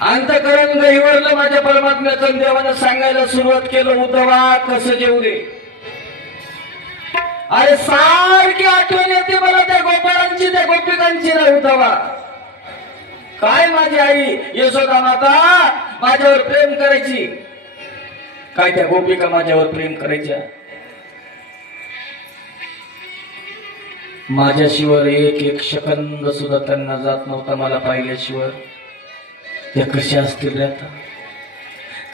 अंतकरण गहिवरलं माझ्या परमात्म्याचं देवानं सांगायला सुरुवात केलं, उद्धवा कसं जेवू दे. अरे सारखी आठवण येते मला त्या गोपाळांची, त्या गोपिकांची ना उद्धवा. काय माझी आई यशोदा माता माझ्यावर प्रेम करायची, काय त्या गोपिका माझ्यावर प्रेम करायच्या. माझ्याशिवाय एक एक सेकंद सुद्धा त्यांना जात नव्हता मला पाहिल्याशिवाय. त्या कशा असतील रे आता,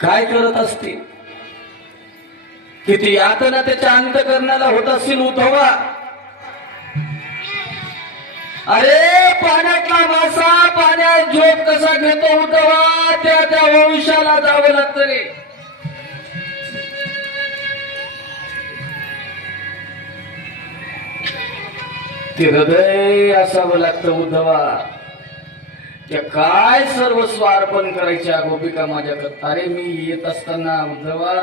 काय करत असतील, किती यातना त्याच्या अंतकरणाला होत असतील उद्धवा. अरे पाण्यातला मासा पाण्यात झोप कसा घेतो उद्धवा, त्या त्या वंशाला जावं लागतं रे. ते हृदय असावं लागतं उद्धवा. त्या काय सर्वस्व अर्पण करायच्या गोपिका माझ्याकडे. अरे मी येत असताना उद्धवा,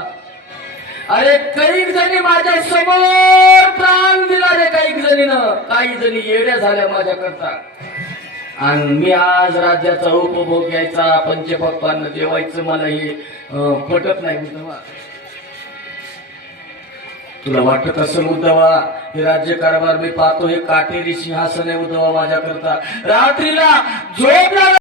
अरे काही जणी माझ्या समोर प्राण दिला रे, काही जणी येड्या झाल्या माझ्याकरता. आणि मी आज राज्याचा उपभोग घ्यायचा, पंचभक्तांना जेवायचं, मला हे पटत नाही उद्धवा. तुला वाटत असेल उद्धवा हे राज्य कारभार मी पाहतो, हे काटेरी सिंहासन आहे उद्धवा माझ्याकरता. रात्रीला झोप